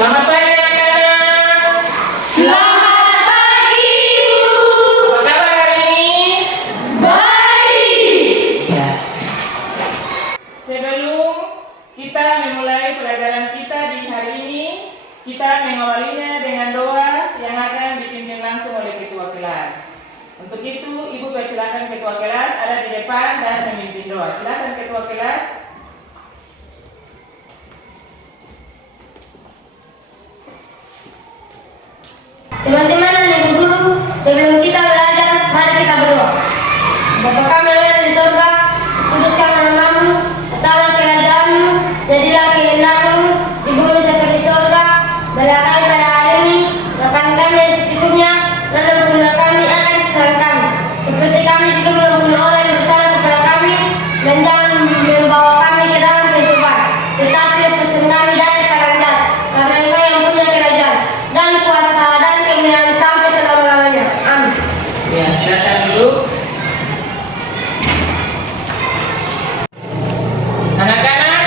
Selamat pagi anak-anak. Selamat pagi, Ibu. Apa kabar hari ini? Baik. Ya. Sebelum kita memulai pelajaran kita di hari ini, kita mengawalinya dengan doa yang akan dipimpin langsung oleh ketua kelas. Untuk itu, Ibu persilakan ketua kelas ada di depan dan memimpin doa. Silakan ketua kelas. Teman-teman dan ibu guru, sebelum kita belajar, mari kita berdoa. Bapa kami yang ada di surga, kuduskan namamu, datanglah kerajaanmu, jadilah kehendakmu di bumi seperti surga. Berilah kami pada hari ini makan kami yang secukupnya, dan ampunilah kami akan kesalahan kami, seperti kami juga mengampuni orang yang bersalah kepada kami, dan jangan membawa kami ke dalam pencobaan, tetapi lepaskan kami dari perang jahat, karena Engkau yang punya kerajaan dan kuasa dan kemuliaan sampai selama-lamanya. Amin. Ya, silakan dulu. Anak-anak,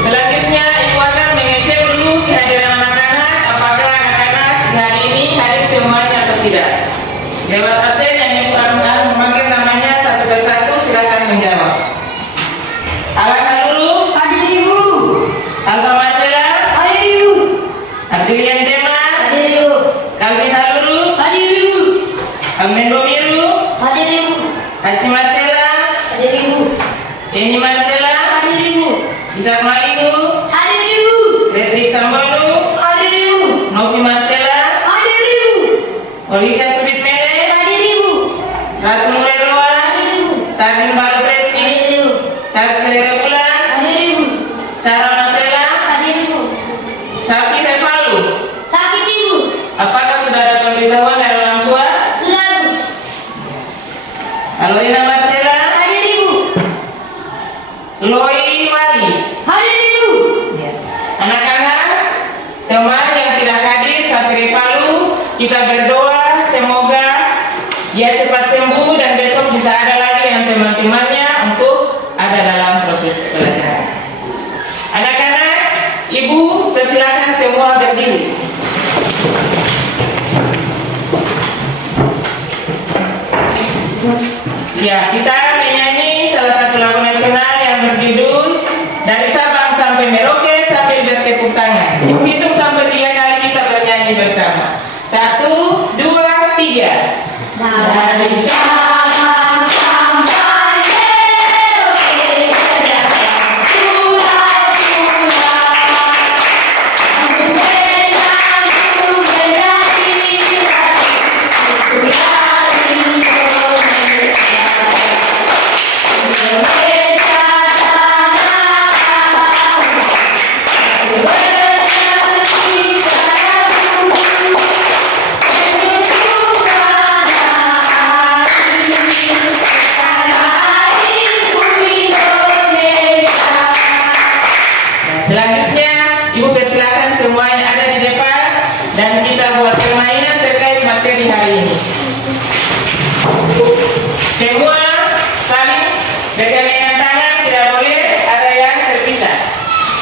selanjutnya Ibu akan mengecek dulu kehadiran anak-anak, apakah anak-anak hari ini hadir semuanya atau tidak. Lewat absen yang Ibu akan memanggil namanya satu persatu, silakan menjawab. Alana Lulu, Hadir Ibu. Alfa Marcela, Hadir Ibu. Abdullian Tema, Hadir Ibu. Calvin Haluru, Hadir Ibu. Almendo Miru, Hadir Ibu. Haji Marcela, Hadir Ibu. Eni Marcela, Hadir Ibu. Ishak Maliku, Hadir Ibu. Patrick Sambonu, Hadir Ibu. Novi Marcela, Hadir Ibu. Olivia Subit Mele, Hadir Ibu. Ratu Mureroa, Hadir Ibu. Sardin Baru Presi, Hadir Ibu. Sarah Selera Bulan, Hadir Ibu. Sarah Marcela, Hadir Ibu. Safi Revalu. Sakit Ibu. Apakah sudah ada pemberitahuan dari orang tua? Sudah Ibu. Alorina Marcela, Hadir Ibu. Loi Mali. Hadir Ibu. Anak-anak, teman yang tidak hadir, Safi Revalu, kita berdoa semoga dia cepat sembuh dan besok bisa ada lagi dengan teman-temannya untuk ada dalam proses pelajaran. Anak-anak, Ibu persilakan semua berdiri. Ya, kita menyanyi salah satu lagu nasional yang berjudul Dari Sabang sampai Merauke sambil bertepuk tangan. Ibu hitung sampai 3 kali kita bernyanyi bersama. 1, 2, 3. Dari Sabang sampai Merauke, pulau-pulau, menyatu menjadi satu, dari Indonesia. Indonesia tanah airku, bersatu padamu, menuju tanah air, tanah airku Indonesia. Selanjutnya, Ibu persilakan semua yang ada di depan dan kita buat permainan terkait materi hari ini. Semua saling bergandengan tangan, tidak boleh ada yang terpisah.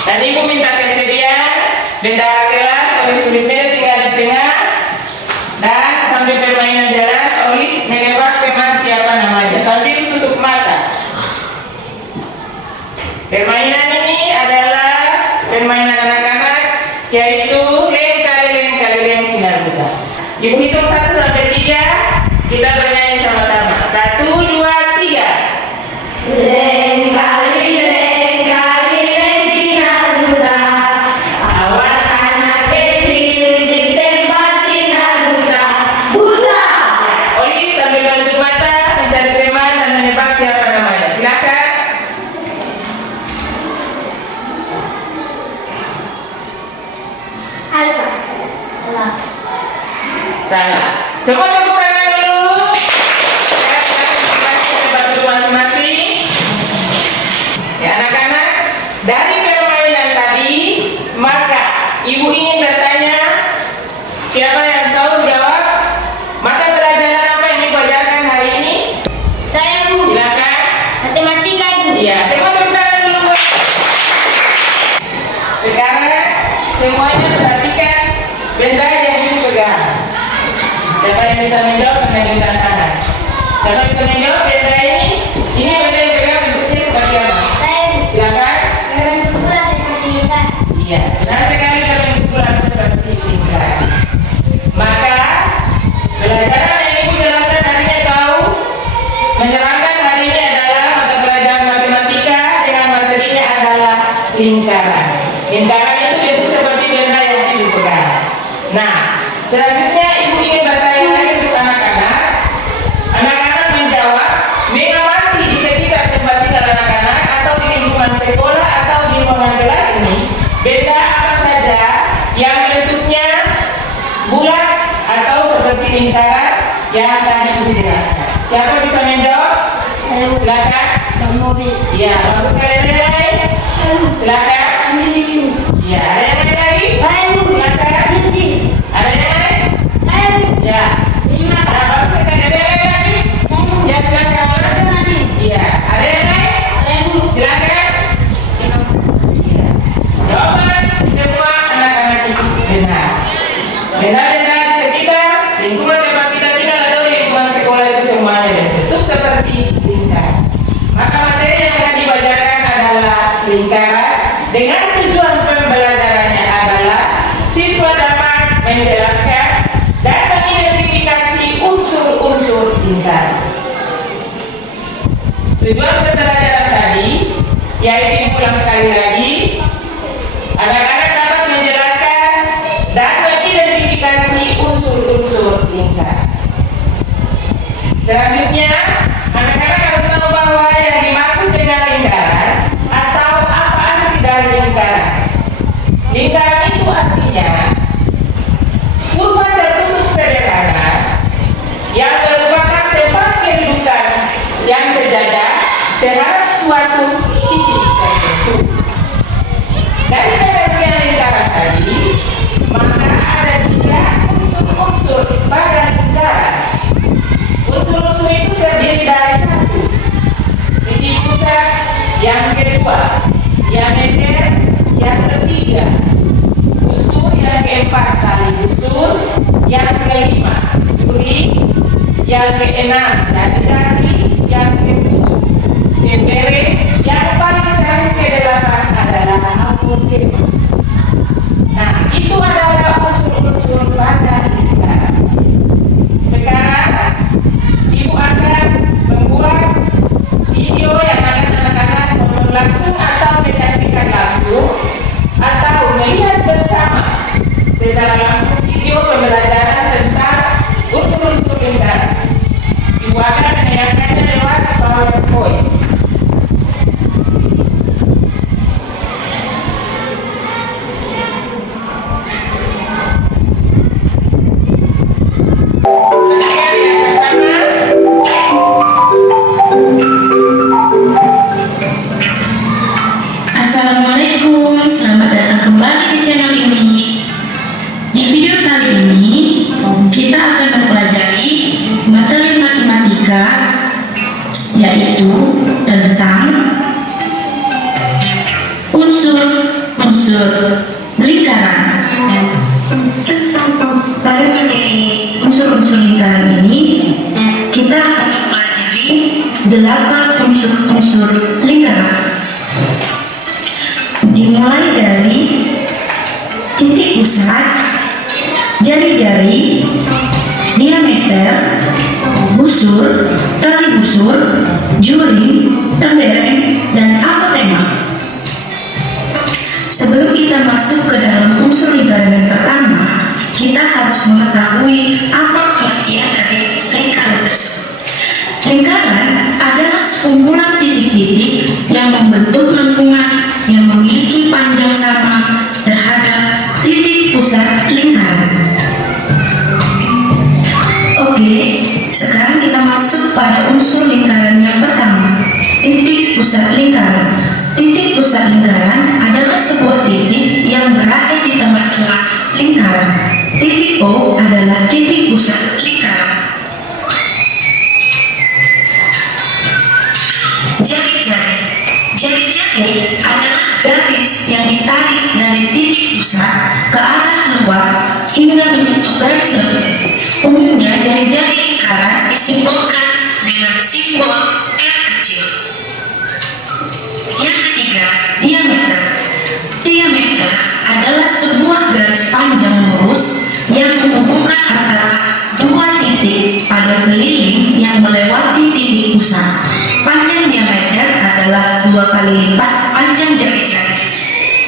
Dan Ibu minta kesediaan bendahara kelas oleh Subit Mele tinggal di tengah dan sambil permainan jalan Oli menebak teman siapa namanya sambil tutup mata. Permainan ini adalah permainan anak-anak yaitu leng-kaleng sinar buta. Ibu hitung 1 sampai 3, kita bernyanyi sama-sama. 1, 2, 3. Leng-kali, leng sinar buta, awas anak kecil ditembak sinar buta. Buta. Oli sambil menutup mata mencari teman dan menebak siapa namanya. Silakan. Alfa. Salah. Salah. Semua tepuk tangan dulu. Tempat dulu masing-masing. Ya anak-anak, dari permainan tadi, maka Ibu ingin bertanya, siapa yang tahu jawab? Mata pelajaran apa yang Ibu ajarkan hari ini? Saya Bu. Silakan. Matematika Ibu. Iya, semua tepuk tangan dulu. Sekarang semuanya perhatikan benda yang ibu pegang. Siapa yang bisa menjawab menunjukkan tangan? Siapa yang bisa menjawab benda ini? Ini benda yang pegang bentuknya seperti apa? Silakan. Berbentuk bulat seperti lingkar. Iya, benar sekali berbentuk bulat seperti lingkar. Maka pelajaran yang ibu jelaskan harinya tahu menerangkan hari ini adalah mata pelajaran matematika dengan materinya adalah lingkaran. Lingkaran itu bentuk seperti benda yang ibu pegang. Nah, selanjutnya ibu ingin bertanya lagi untuk anak-anak. Anak-anak menjawab, mengamati di sekitar tempat tinggal anak-anak atau di lingkungan sekolah atau di lingkungan kelas ini, benda apa saja yang bentuknya bulat atau seperti lingkaran yang tadi ibu jelaskan. Siapa bisa menjawab? Saya Silakan. Bang mobil. Ya, bagus sekali. Ada yang lain? Silakan. Ini. Ya, ada yang lain lagi? Saya Bu. Silakan. Cincin. Ada yang lain? Saya Bu. Ya. Ini Nah, mata. bagus sekali. Ada yang lain lagi? Saya Bu. Ya, silakan. Nanti. Iya, ada yang lain? Saya Bu. Silakan. Iya. Jawaban semua anak-anak itu benar. Benda-benda di sekitar lingkungan tempat kita tinggal atau lingkungan sekolah itu semuanya berbentuk seperti lingkaran. Maka materi yang akan dibacakan adalah lingkaran dengan tujuan pembelajarannya adalah siswa dapat menjelaskan dan mengidentifikasi unsur-unsur lingkaran. Tujuan pembelajaran tadi yaitu ulang sekali lagi, anak-anak dapat menjelaskan dan mengidentifikasi unsur-unsur lingkaran. Selanjutnya, anak-anak harus tahu bahwa yang dimaksud dengan lingkaran atau apa arti dari lingkaran. Lingkaran itu artinya kurva tertutup sederhana yang merupakan tempat kedudukan yang sejajar terhadap suatu titik tertentu. Dari pengertian lingkaran tadi, maka ada juga unsur-unsur pada lingkaran. Unsur-unsur itu terdiri dari satu, titik pusat, yang kedua, diameter, yang ketiga, busur, yang keempat kali busur, yang kelima, duri, yang keenam, jari-jari, yang ketujuh, tempere, yang paling terakhir kedelapan adalah apotema. Nah, itu adalah unsur-unsur pada lingkaran. Sekarang ibu akan membuat video yang akan anak-anak nonton langsung atau menyaksikan langsung atau melihat bersama secara langsung video pembelajaran tentang unsur-unsur lingkaran. Ibu akan menayangkannya lewat PowerPoint. Perhatikan yang sama. Assalamualaikum, selamat datang kembali ke channel ini. Di video kali ini, kita akan mempelajari materi matematika, yaitu tentang unsur-unsur lingkaran. Pada materi unsur-unsur lingkaran ini, kita akan mempelajari 8 unsur-unsur lingkaran. Dimulai dari titik pusat, jari-jari, diameter, busur, tali busur, juri, tembereng, dan apotema. Sebelum kita masuk ke dalam unsur lingkaran yang pertama, kita harus mengetahui apa pengertian dari lingkaran tersebut. Lingkaran adalah sekumpulan titik-titik yang membentuk lengkungan yang memiliki panjang sama terhadap titik pusat lingkaran. Oke, sekarang kita masuk pada unsur lingkaran yang pertama, titik pusat lingkaran. Titik pusat lingkaran adalah sebuah titik yang berada di tengah-tengah lingkaran. Titik O adalah titik pusat lingkaran. Jari-jari. Jari-jari adalah garis yang ditarik dari titik pusat pusat ke arah luar hingga menyentuh garis lembut. Umumnya jari-jari lingkaran disimbolkan dengan simbol R kecil. Yang ketiga, diameter. Diameter adalah sebuah garis panjang lurus yang menghubungkan antara dua titik pada keliling yang melewati titik pusat. Panjang diameter adalah 2 kali lipat panjang jari-jari.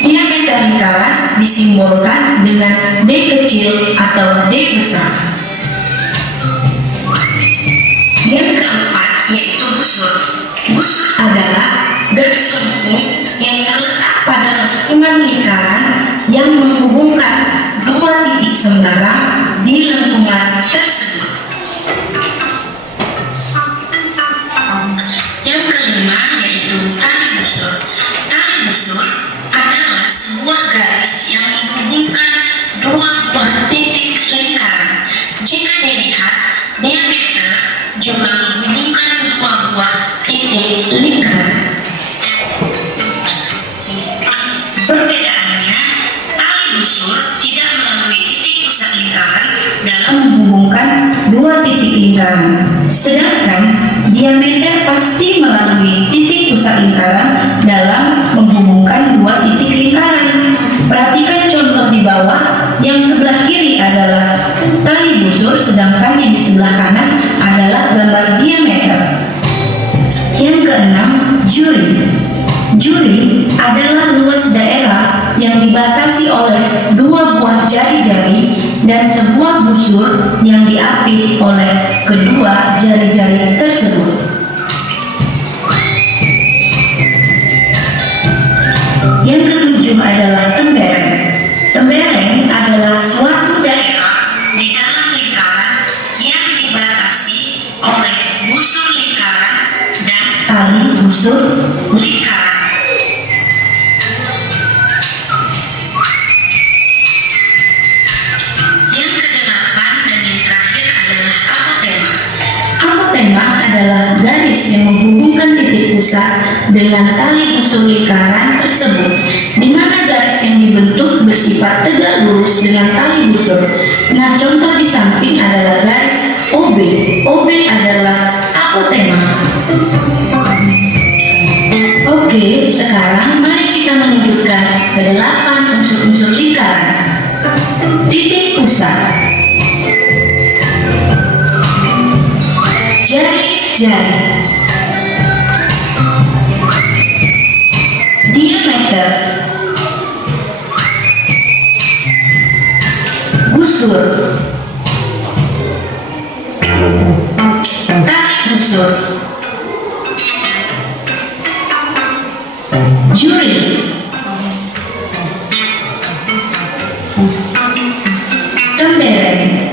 Diameter lingkaran disimbolkan dengan D kecil atau D besar. Yang keempat yaitu busur. Busur adalah garis lengkung yang terletak pada lengkungan lingkaran yang menghubungkan dua titik sembarang di lengkungan tersebut. Yang kelima yaitu tali busur. Tali busur adalah sebuah garis yang menghubungkan dua buah titik lingkaran. Jika dilihat, diameter juga menghubungkan dua buah titik lingkaran. Perbedaannya, tali busur tidak melalui titik pusat lingkaran dalam menghubungkan dua titik lingkaran, sedangkan diameter pasti melalui titik pusat lingkaran dalam menghubungkan dua titik lingkaran. Perhatikan contoh di bawah, yang sebelah kiri adalah tali busur, sedangkan yang di sebelah kanan adalah gambar diameter. Yang keenam, juri. Juri adalah luas daerah yang dibatasi oleh dua buah jari-jari dan sebuah busur yang diapit oleh kedua jari-jari tersebut. Yang ketujuh adalah tembereng. Tembereng adalah suatu daerah di dalam lingkaran yang dibatasi oleh busur lingkaran dan tali busur lingkaran. Yang kedelapan dan yang terakhir adalah apotema. Apotema adalah garis yang menghubungkan titik pusat dengan tali busur lingkaran tersebut, di mana garis yang dibentuk bersifat tegak lurus dengan tali busur. Nah, contoh di samping adalah garis OB. OB adalah apotema. Oke, sekarang mari kita menunjukkan ke-8 unsur-unsur lingkaran. Titik pusat, jari-jari, diameter, busur, tali busur, juri, tembereng,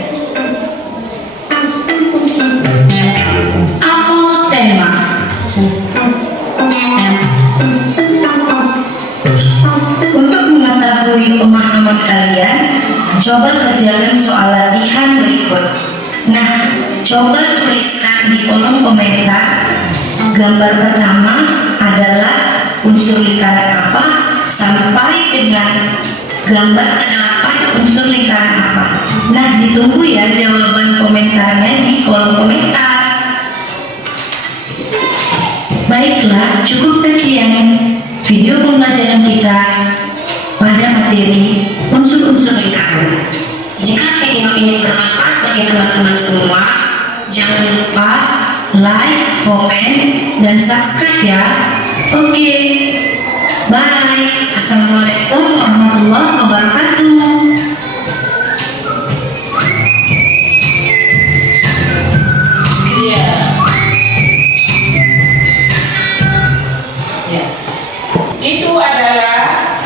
apotema. Untuk mengetahui pemahaman kalian, coba kerjakan soal latihan berikut. Nah, coba tuliskan di kolom komentar gambar pertama adalah unsur lingkaran apa sampai dengan gambar ke-8 unsur lingkaran apa. Nah, ditunggu ya jawaban komentarnya di kolom komentar. Baiklah, cukup sekian video pembelajaran kita pada materi unsur-unsur lingkaran. Jika video ini bermanfaat bagi teman-teman semua, jangan lupa like, komen, dan subscribe ya. Oke, bye. Assalamualaikum warahmatullahi wabarakatuh. Iya. Ya. Itu adalah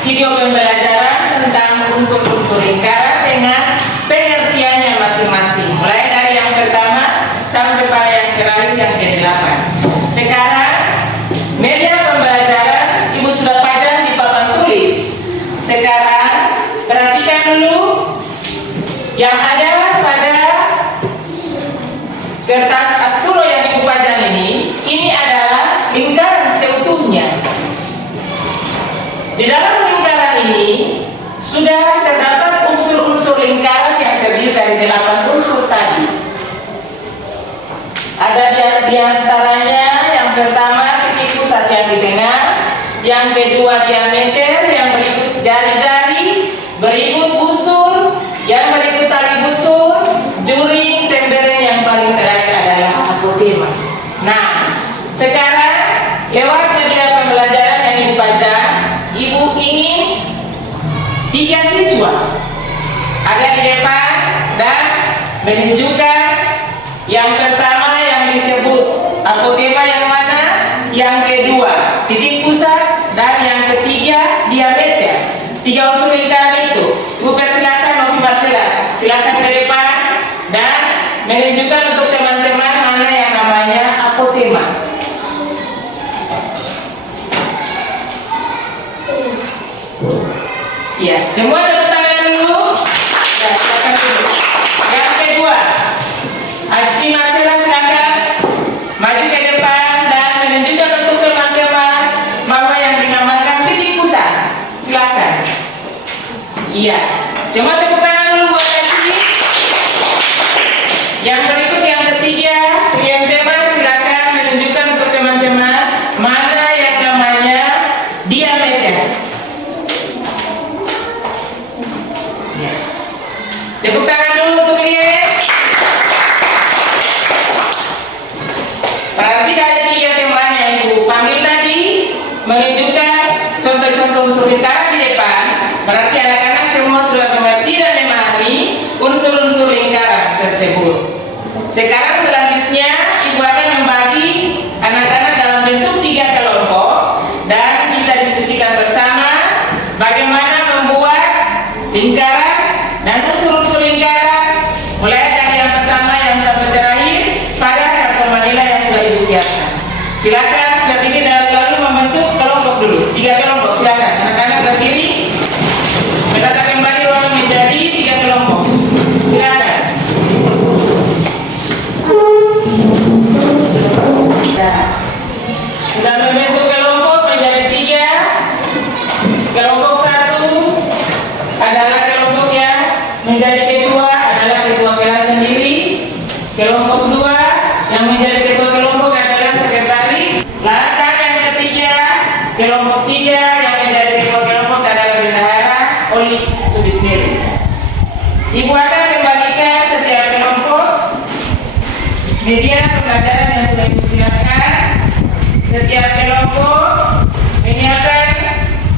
video pembelajaran tentang unsur-unsur lingkaran dengan pengertiannya masing-masing, mulai dari yang pertama sampai pada yang terakhir yang ke-8. Sekarang media pembelajaran Ibu sudah pajang di papan tulis. Sekarang perhatikan dulu yang ada pada kertas astulo yang Ibu pajang ini adalah lingkaran seutuhnya. Di dalam lingkaran ini sudah Di antaranya yang pertama titik pusat yang di tengah, yang kedua diameter, yang berikut jari-jari, berikut busur, yang berikut tali busur, juring, tembereng, yang paling terakhir adalah apotema. Nah, sekarang lewat media pembelajaran yang Ibu baca, Ibu ingin 3 siswa ada di depan dan menunjukkan yang pertama yang disebut apotema yang mana, yang kedua titik pusat, dan yang ketiga diameter. 3 unsur lingkaran itu. Ibu persilakan Novi Marcela, silakan ke depan dan menunjukkan untuk teman-teman mana yang namanya apotema. Ya, semua tepuk tangan dulu. Ya, silakan dulu. Yang kedua, Aci Marcela silakan maju ke depan dan menunjukkan untuk teman-teman bahwa yang dinamakan titik pusat. Silakan. Iya, semua tepuk tangan dulu buat Aci. Yang berikut yang ketiga, yang teman silakan menunjukkan untuk teman-teman mana yang namanya diameter. Ya. Tepuk tangan dulu untuk lihat. Berarti dari 3 teman yang Ibu panggil tadi menunjukkan contoh-contoh unsur lingkaran di depan. Berarti anak-anak semua sudah mengerti dan memahami unsur-unsur lingkaran tersebut. Sekarang selanjutnya Ibu akan membagi anak-anak dalam bentuk 3 kelompok dan kita diskusikan bersama bagaimana membuat lingkaran dan unsur-unsur lingkaran, mulai dari yang pertama yang sampai terakhir pada kartu Manila yang sudah Ibu siapkan. Silakan berdiri dan lalu membentuk kelompok dulu. 3 kelompok, silakan anak-anak berdiri, menata kembali ruang menjadi 3 kelompok. Silakan. Sudah membentuk kelompok menjadi 3. Kelompok 1 adalah kelompok yang menjadi ketua adalah ketua kelas sendiri. Kelompok 2 yang menjadi ketua kelompok adalah sekretaris. Langkah yang ketiga, kelompok 3 yang menjadi ketua kelompok adalah bendahara Olive Subitmeri. Ibu akan kembalikan setiap kelompok media pembelajaran yang sudah Ibu siapkan. Setiap kelompok menyiapkan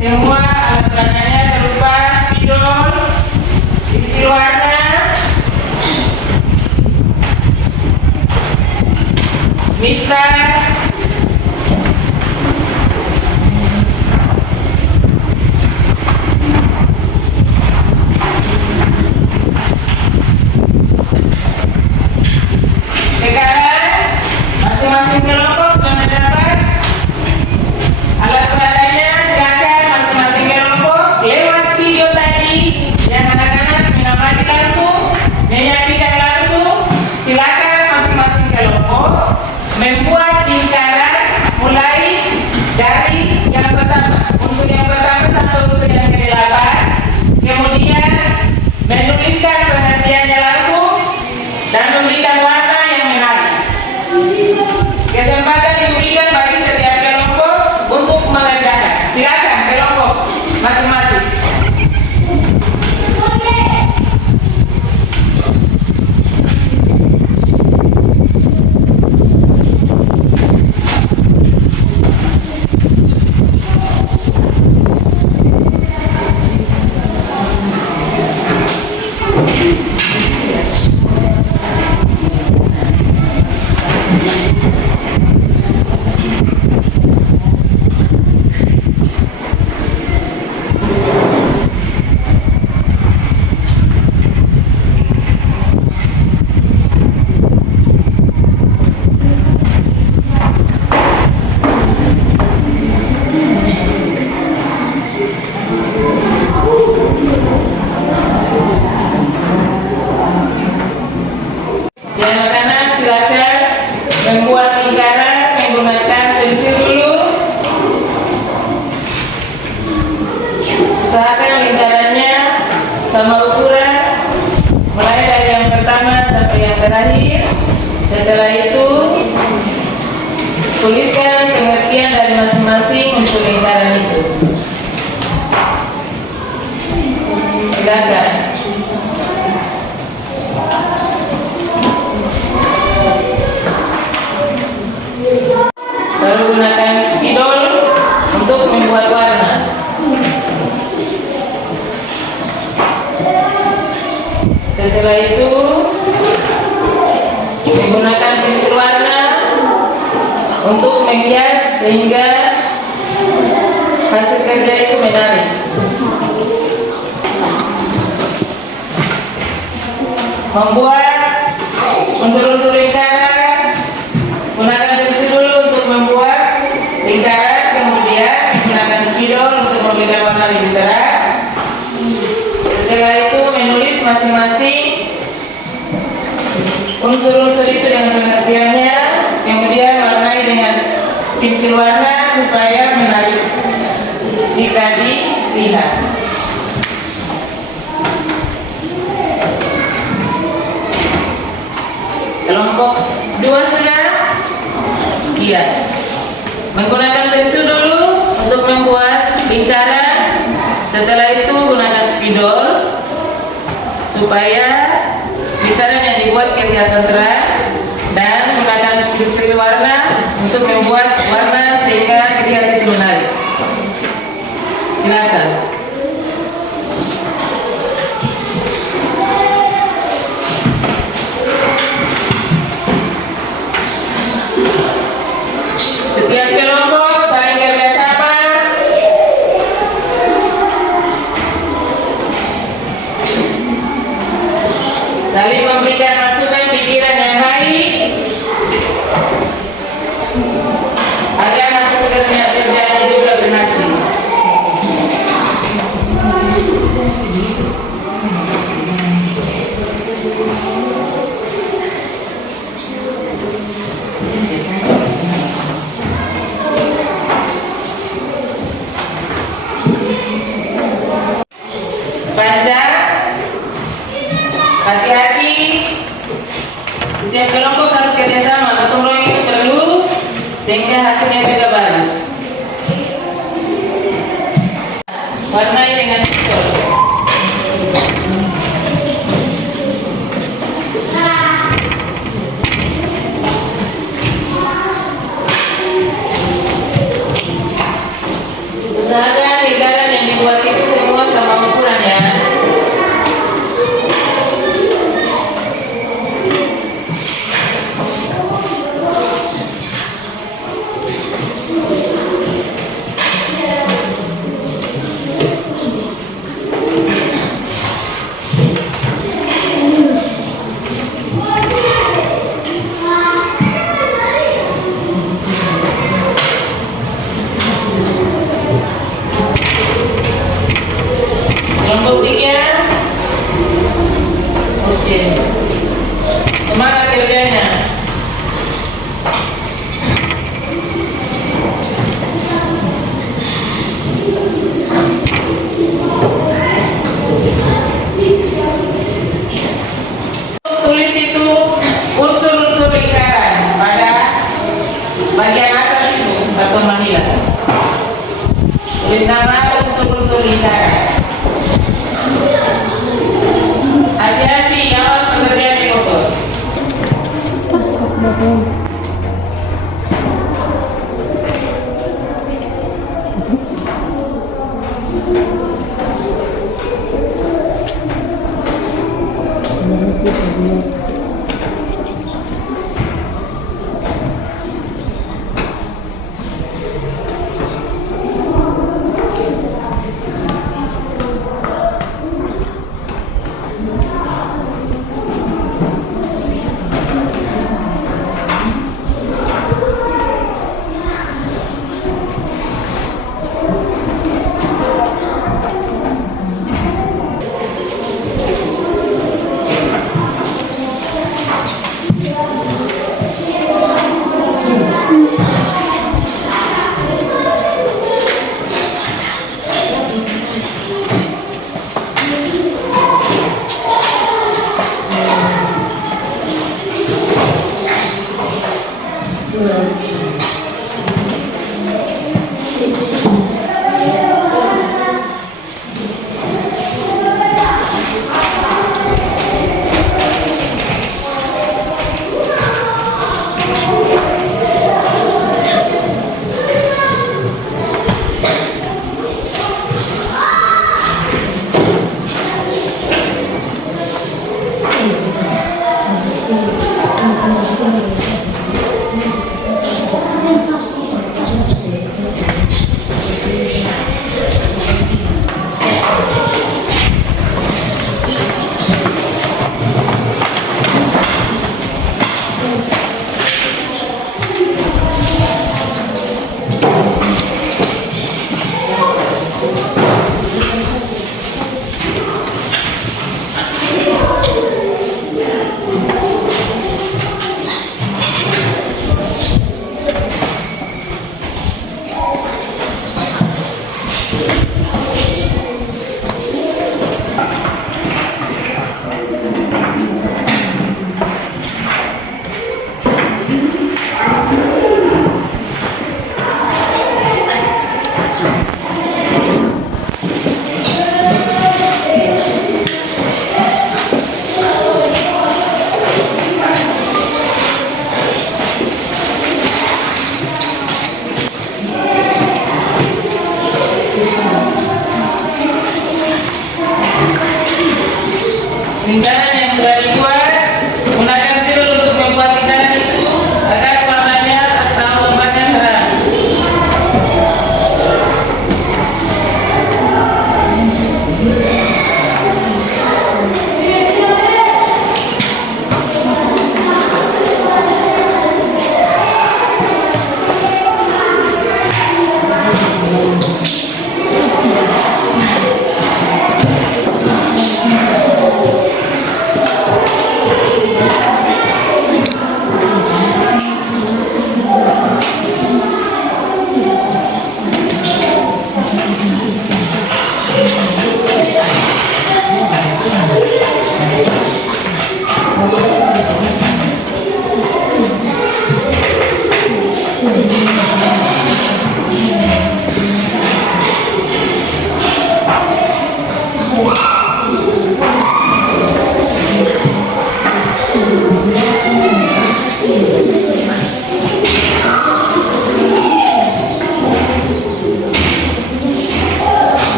semua alat peraganya berupa spidol, pensil warna, mistar, sekarang masing-masing kelompok sudah mendapat alat peraganya. Silakan masing-masing kelompok lewat video tadi yang anak-anak mengamati langsung, menyaksikan langsung. Silakan masing-masing kelompok membuat lingkaran mulai dari yang pertama, unsur yang pertama sampai unsur yang ke-8. Kemudian menuliskan pengertiannya langsung dan memberikan warna yang menarik. Kesempatan diberikan bagi setiap kelompok untuk mengerjakan. Silakan kelompok masing-masing. sama ukuran mulai dari yang pertama sampai yang terakhir. Setelah itu Tuliskan pengertian dari masing-masing unsur lingkaran itu. Silakan. Lalu gunakan spidol untuk membuat warna. Setelah itu menggunakan pensil warna untuk menghias sehingga hasil kerja itu menarik. Membuat unsur-unsur lingkaran, gunakan pensil dulu untuk membuat lingkaran, kemudian menggunakan spidol untuk memberikan warna lebih terang. Setelah itu menulis masing-masing unsur-unsur itu dengan pengertiannya, kemudian warnai dengan pensil warna supaya menarik jika dilihat. Kelompok 2 sudah? Iya. Menggunakan pensil dulu untuk membuat lingkaran. Setelah itu gunakan spidol supaya lingkaran yang dibuat kelihatan terang, dan gunakan pensil warna untuk membuat warna sehingga terlihat itu menarik. Silakan. Setiap kelompok saling kerjasama. Saling memberikan masukan pikiran yang baik agar hasil kerjanya juga berhasil. Panjang, hati-hati. Setiap kelompok harus kerjasama, gotong royong itu perlu sehingga hasilnya juga bagus. Warnai dengan spidol. Usahakan lingkaran yang dibuat itu semua sama ukurannya. Kelompok 3. Oke. Semangat kerjanya. Tulis itu unsur-unsur lingkaran pada bagian atas itu atau manila. Tulis nama unsur-unsur lingkaran. Hati-hati, awas pekerjaan yang kotor. lingkaran yang sudah dibuat, gunakan spidol untuk membuat lingkaran itu agar warnanya atau gambarnya terang.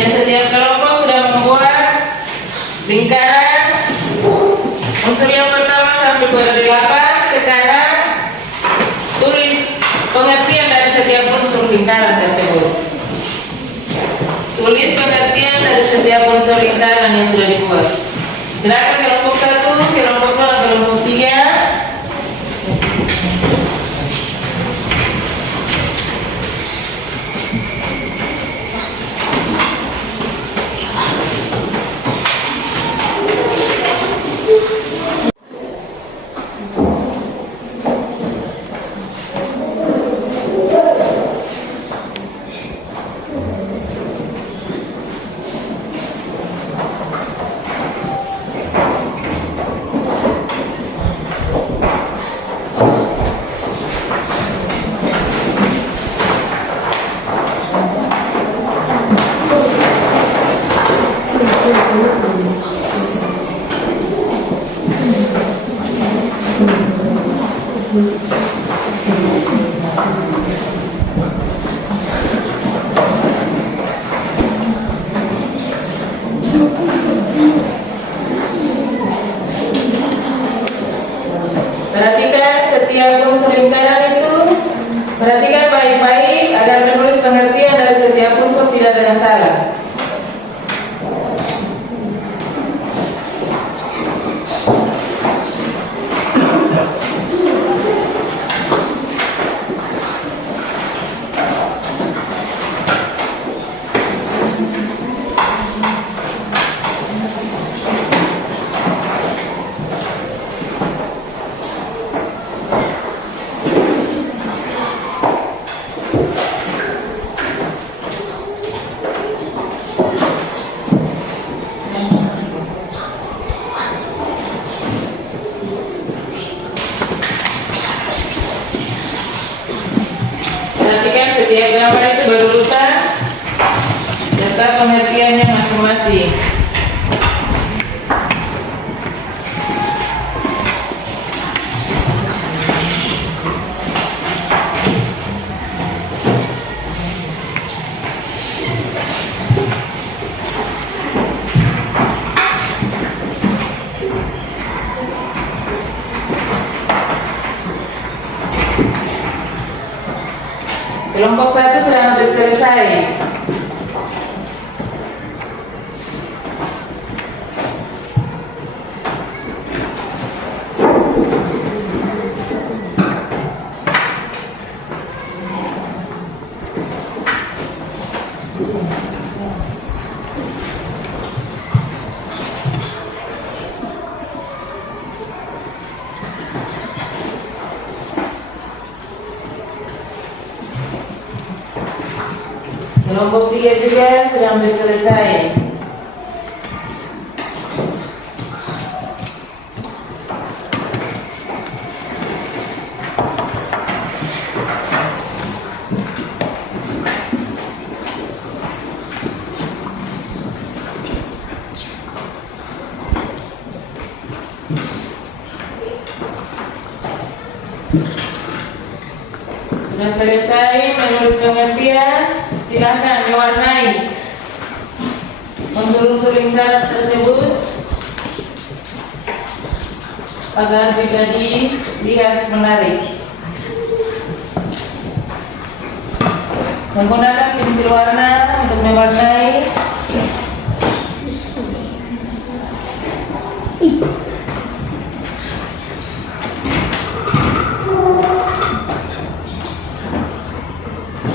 Ya, setiap kelompok sudah membuat lingkaran unsur yang pertama sampai pada 8. Sekarang tulis pengertian dari setiap unsur lingkaran tersebut. Tulis pengertian dari setiap unsur lingkaran yang sudah dibuat. Silakan kelompok 1, kelompok 2, kelompok 3. Perhatikan setiap unsur lingkaran itu, perhatikan baik-baik agar menulis pengertian dari setiap unsur tidak ada yang salah. setiap gambar itu berurutan serta pengertiannya masing-masing. Kelompok 1 sudah hampir selesai. Kelompok 3 juga sudah hampir selesai. Sudah selesai menulis pengertian. Silahkan mewarnai unsur-unsur lingkaran tersebut agar tidak dilihat menarik. Menggunakan pensil warna untuk mewarnai.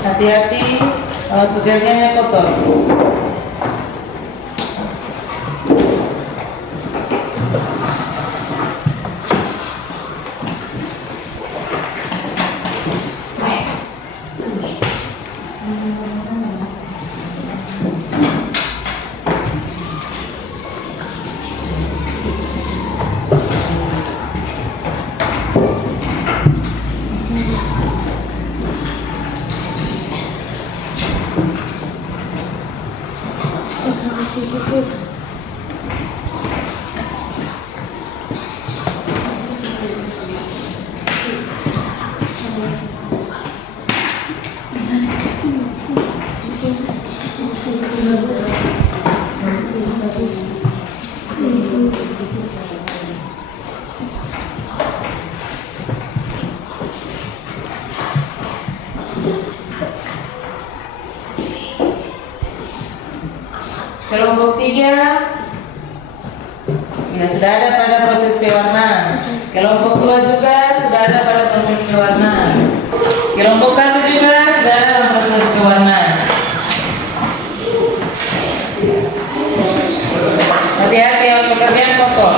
Hati-hati pekerjaannya kotor. Kelompok 3 ya, sudah ada pada proses pewarnaan. Kelompok 2 juga sudah ada pada proses pewarnaan. Kelompok 1 juga sudah ada dalam proses pewarnaan. Hati-hati yang pekerjaan kotor.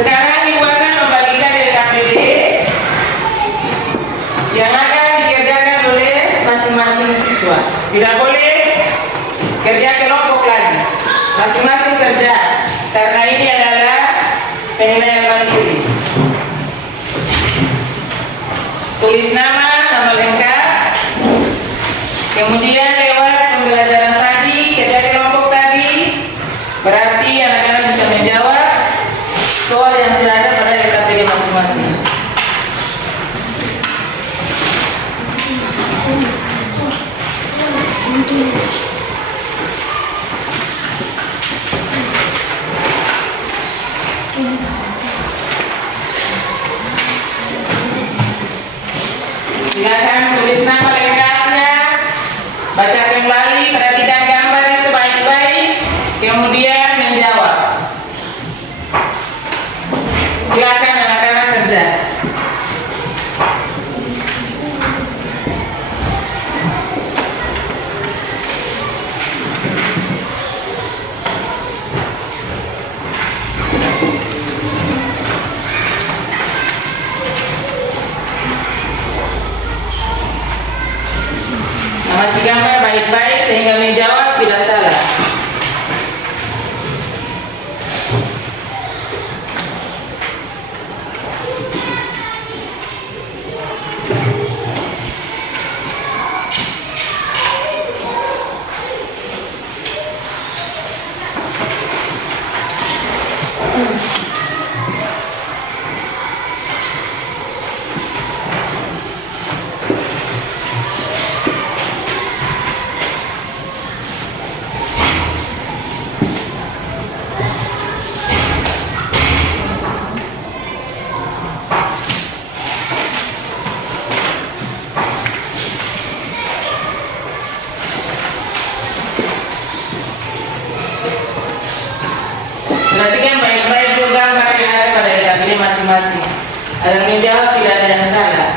Sekarang Ibu akan membagikan dari KPD yang akan dikerjakan oleh masing-masing siswa. Tidak boleh kerja kelompok lagi, masing-masing kerja, karena ini adalah penilaian mandiri. Tulis nama lengkap, kemudian lewat pembelajaran tadi, kerja kelompok tadi, berarti anak-anak bisa menjawab soal yang sudah ada pada KPD masing-masing. Silakan tulis nama lengkapnya, baca kembali, perhatikan gambar itu baik-baik, kemudian menjawab. Silakan anak-anak kerja. Amati gambar baik-baik sehingga menjawab tidak salah. Perhatikan baik-baik juga gambar yang ada pada KPD masing-masing. Ada yang menjawab, tidak ada yang salah.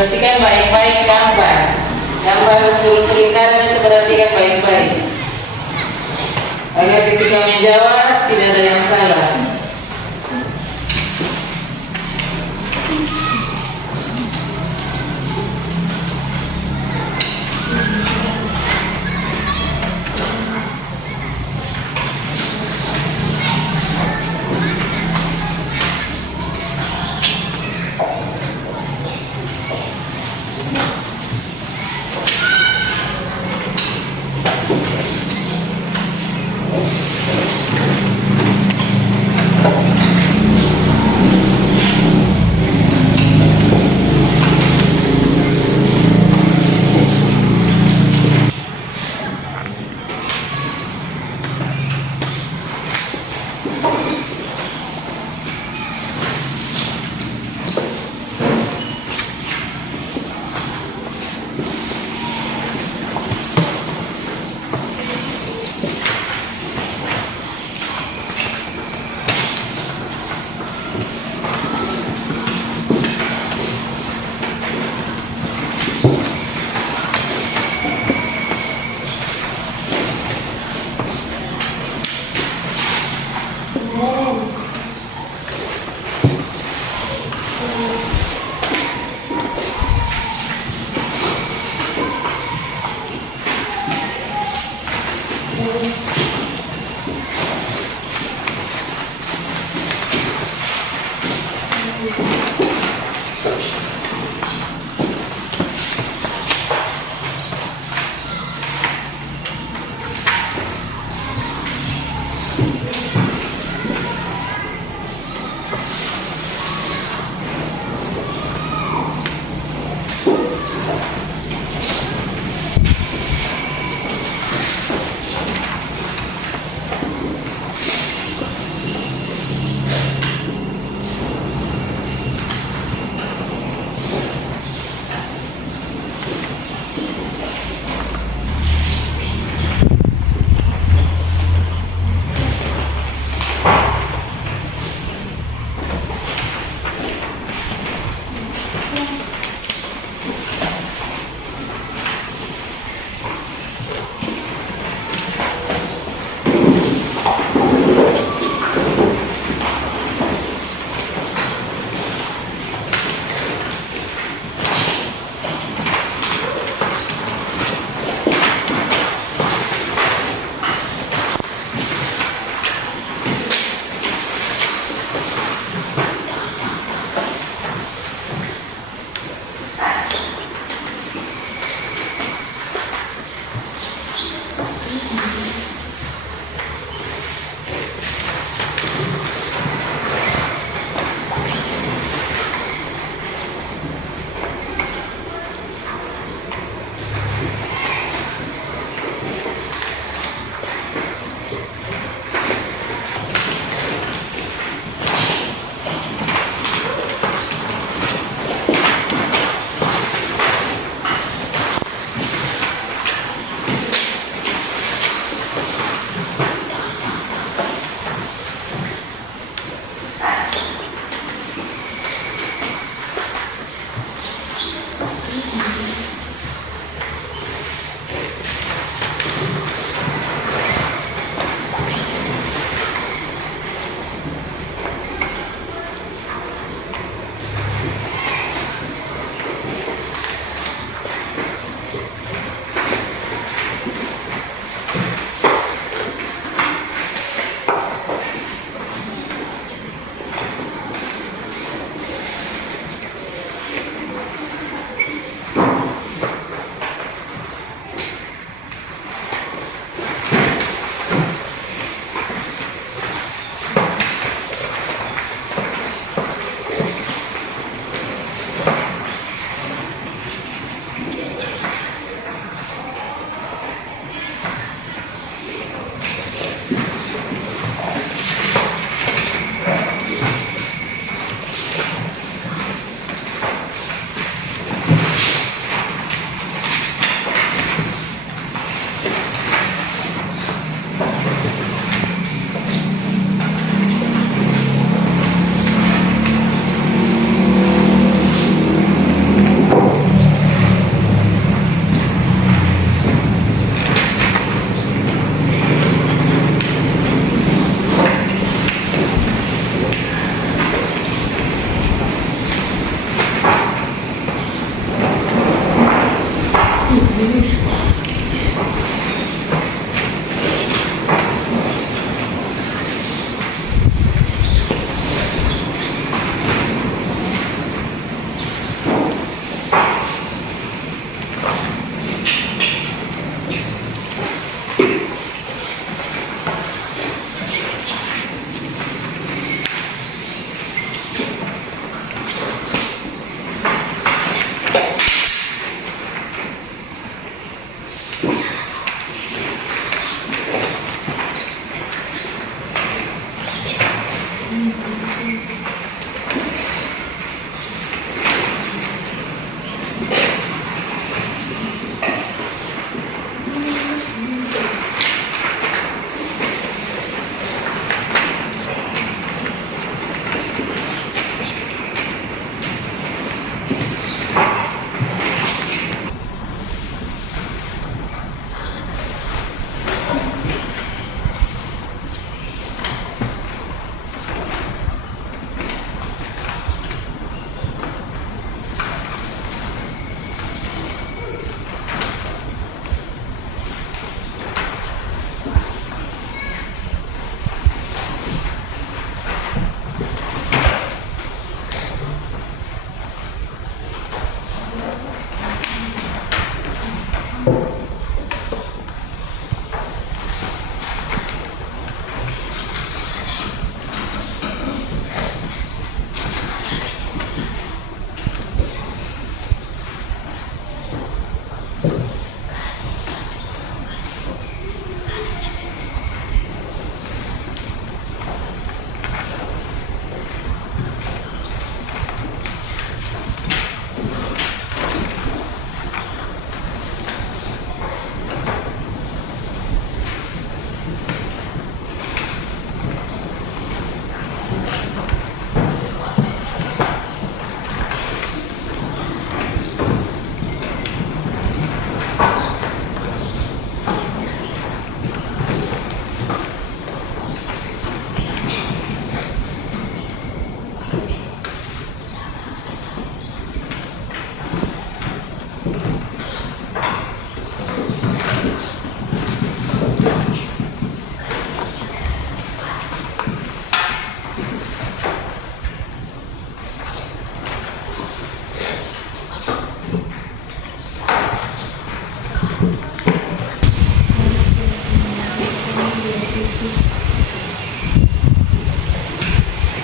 Perhatikan baik-baik gambar. Gambar unsur lingkaran itu perhatikan baik-baik. Agar ketika menjawab tidak ada yang masalah.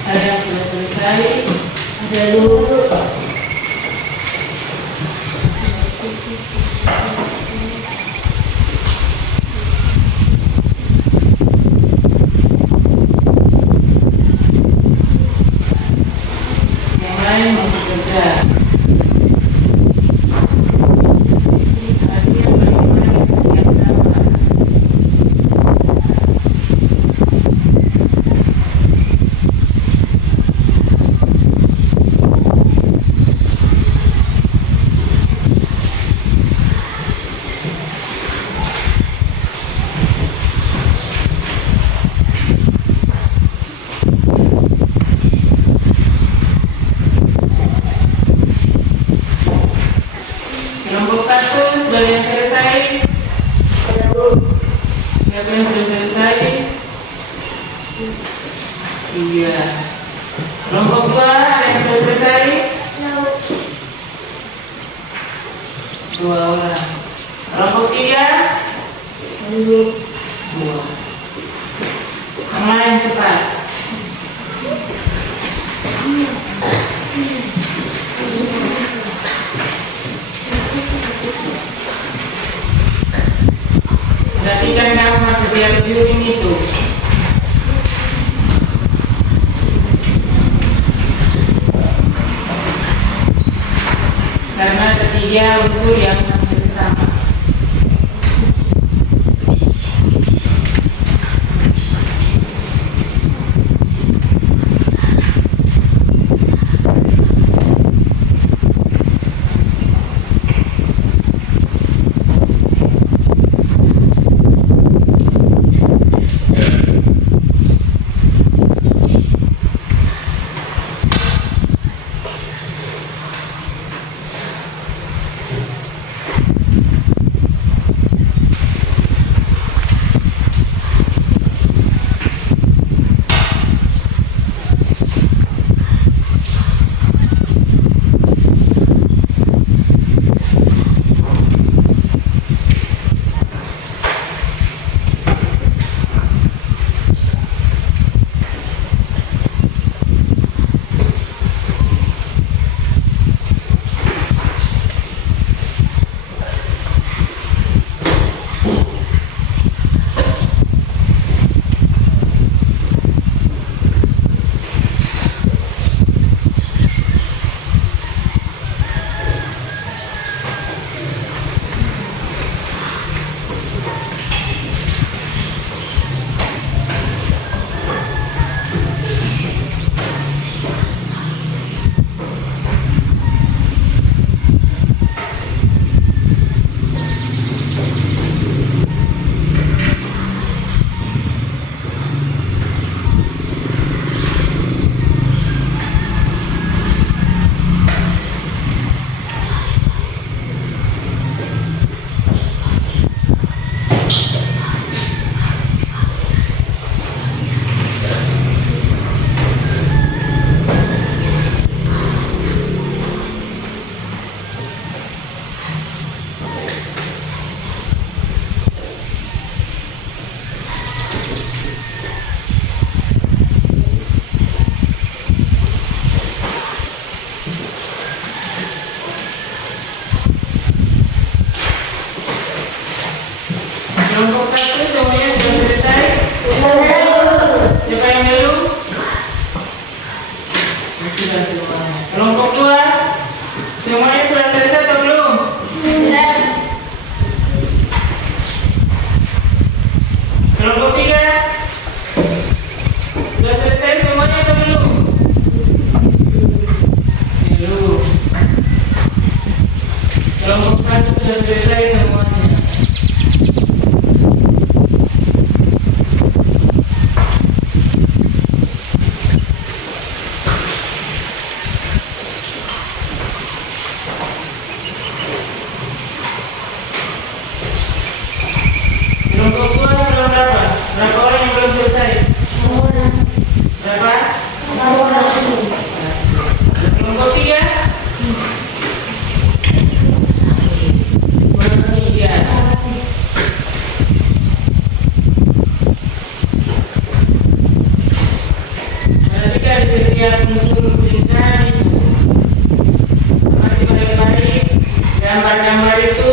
Ada yang sudah selesai? Ada dulu. Yang lain masih kerja. Tadi yang lain yang dapat. Kelompok 1 sudah yang selesai. Siapa yang sudah selesai? 3. Kelompok 2 ada yang sudah selesai? 2 orang. Kelompok 3? 2. Yang lain cepat. Perhatikan nama setiap juring itu. Karena ketiga unsur yang hampir sama. Kelompok 1 semuanya sudah selesai? Siapa yang belum? Sudah semuanya. Kelompok 2 semuanya sudah selesai atau belum? Kelompok 3 sudah selesai semuanya atau belum? Belum. Kelompok 1 sudah selesai semuanya. Kelompok 2 sudah berapa? Berapa orang yang belum selesai? Berapa? Kelompok 3? Bertiga. Perhatikan di setiap unsur peringkat itu. Amati baik-baik gambar-gambar itu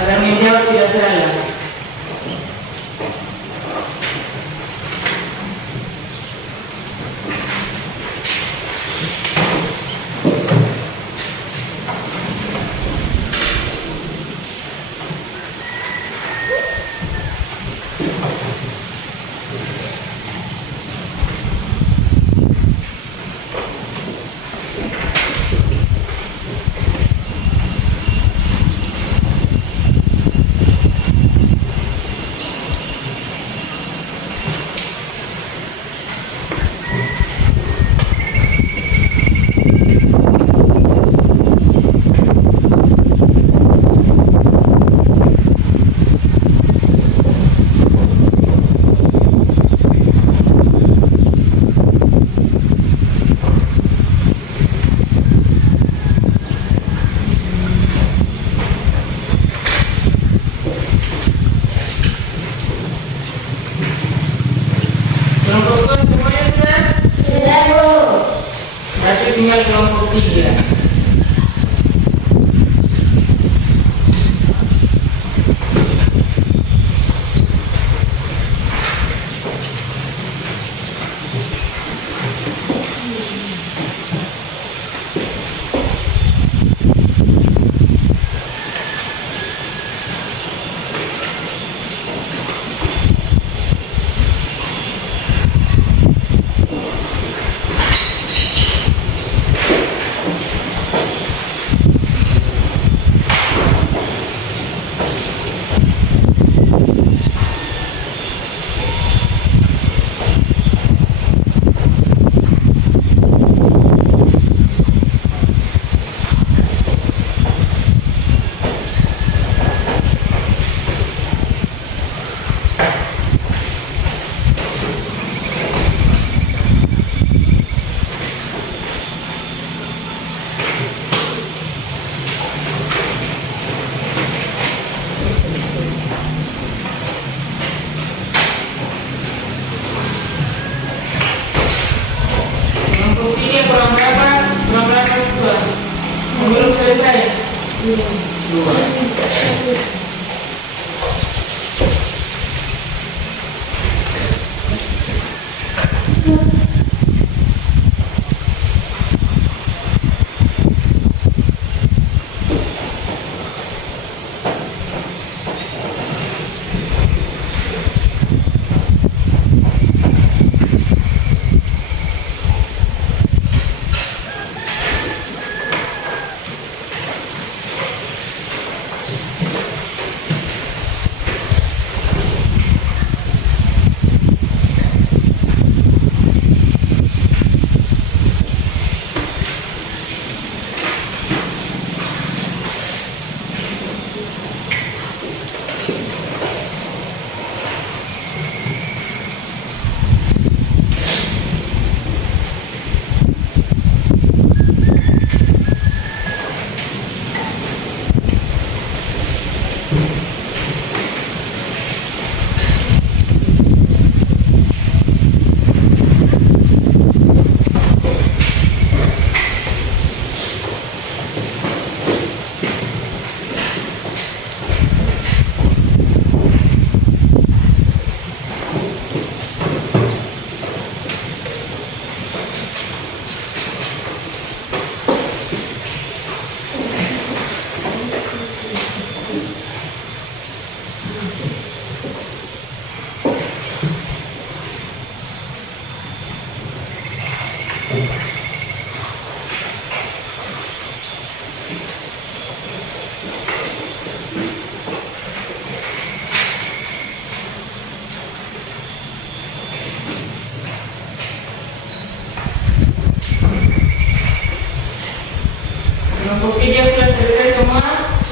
agar menjawab tidak salah. Kelompok 2 semuanya sudah? Berarti tinggal kelompok 3. Kelompok 3 kurang berapa? Kurang berapa siswa? Belum selesai? 2.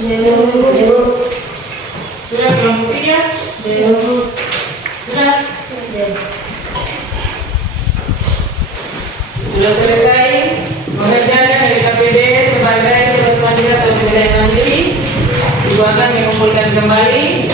Sudah kelompok 3? Sudah? Sudah selesai mengerjakan dari KPD sebagai tugas mandiri atau penilaian mandiri. Ibu akan mengumpulkan kembali.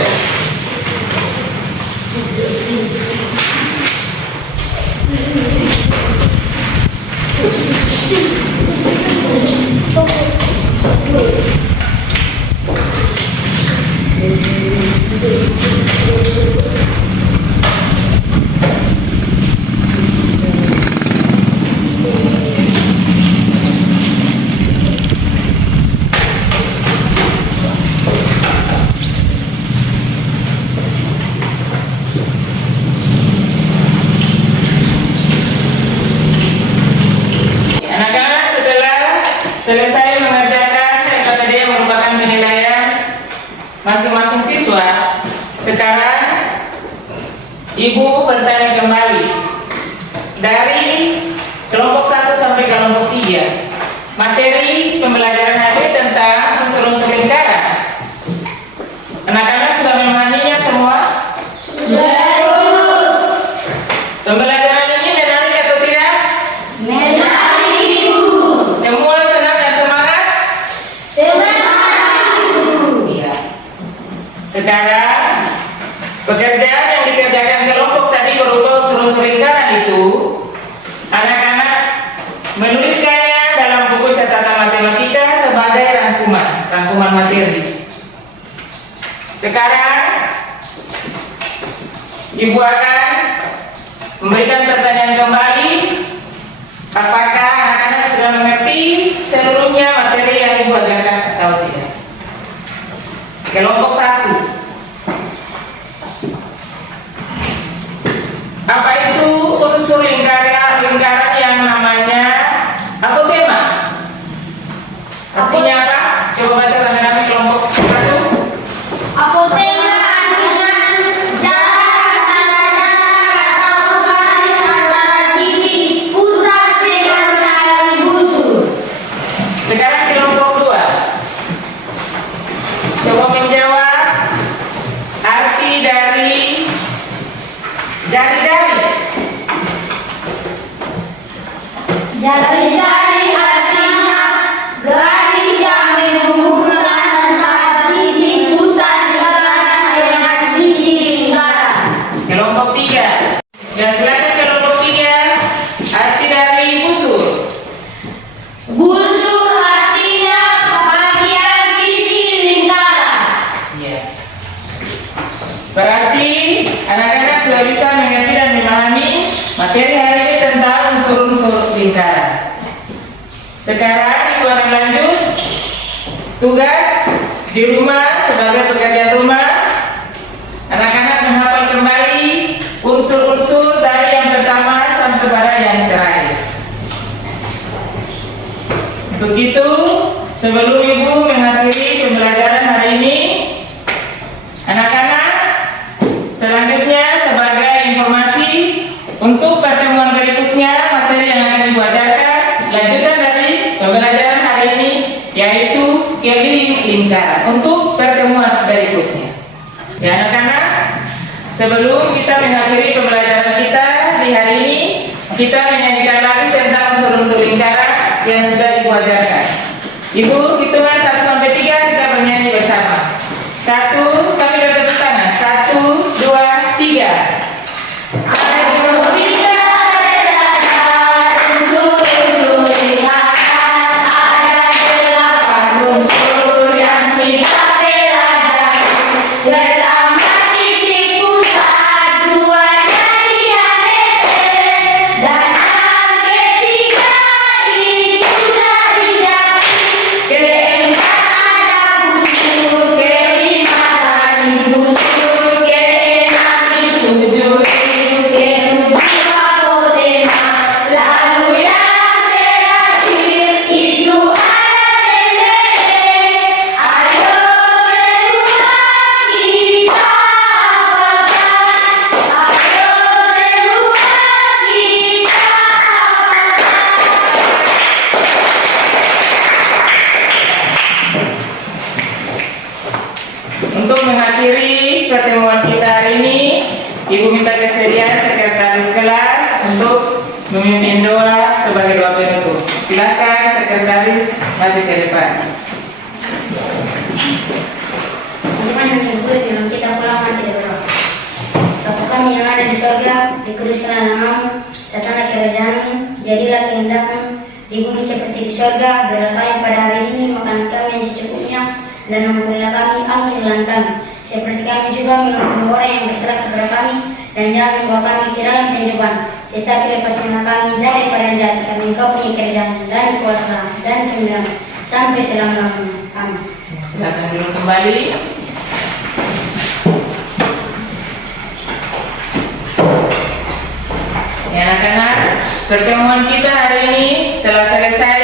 Anak-anak, setelah selesai mengerjakan KPD yang merupakan penilaian masing-masing siswa, sekarang Ibu bertanya kembali dari kelompok 1 sampai kelompok 3. Materi pembelajaran hari tentang unsur-unsur lingkaran. Anak-anak sudah memahaminya semua? Pembelajaran ini menarik atau tidak? Semua senang dan semangat? Iya. Sekarang pekerjaan yang dikerjakan kelompok tadi berupa unsur-unsur lingkaran itu, anak-anak menuliskannya dalam buku catatan matematika sebagai rangkuman materi. Sekarang Ibu akan memberikan pertanyaan kembali. Apakah anak-anak sudah mengerti seluruhnya materi yang Ibu ajarkan atau tidak? Kelompok 1. Apa itu unsur lingkaran yang namanya apotema? Artinya apa? Coba baca rame-rame kelompok 1. Apotema artinya jarak antara atau garis antara titik pusat dengan tali busur. Sekarang kelompok 2. Coba menjawab arti dari jari-jari. Jari-jari artinya garis yang menghubungkan antara titik pusat lingkaran dengan sisi lingkaran. Kelompok 3. Dan selanjutnya kelompok 3, arti dari busur. Busur artinya bagian sisi lingkaran. Iya. Berarti anak-anak sudah bisa mengerti dan memahami materi hari ini tentang unsur-unsur lingkaran. Sekarang Ibu akan lanjut tugas di rumah sebagai pekerjaan rumah. Anak-anak menghafal kembali unsur-unsur dari yang pertama sampai pada yang terakhir. Untuk itu, sebelum Ibu mengakhiri pembelajaran hari ini, anak-anak selanjutnya sebagai informasi untuk pertemuan berikutnya materi yang akan Ibu ajarkan lanjutan dari pembelajaran hari ini, yaitu keliling lingkaran untuk pertemuan berikutnya. Ya anak-anak, sebelum kita mengakhiri pembelajaran kita di hari ini, kita menyanyikan lagi tentang unsur-unsur lingkaran yang sudah Ibu ajarkan. Ibu hitungan 1 sampai 3 kita bernyanyi bersama. 1 sampai bertepuk tangan. 1, 2, 3. Dan yang ketiga ini sudah dijadi. mengakhiri pertemuan kita hari ini. Ibu minta kesediaan sekretaris kelas untuk memimpin doa sebagai doa penutup. Silakan sekretaris maju ke depan. Teman-teman yang mengikuti dalam kita pulang mati berdoa. Bapa kami yang ada di surga, dikuduskanlah namamu, datanglah kerajaanmu, jadilah kehendakmu di bumi seperti di surga. Berilah kami pada hari ini makanan kami yang secukupnya, dan ampunilah kami kesalahan kami, seperti kami juga mengampuni orang yang bersalah kepada kami, dan jangan membawa kami ke dalam pencobaan, tetapi lepaskanlah kami daripada yang jahat, karena Engkau punya kerajaan dan kuasa dan kemuliaan sampai selama-lamanya. Amin. Silakan duduk kembali. Ya, anak-anak, pertemuan kita hari ini telah selesai.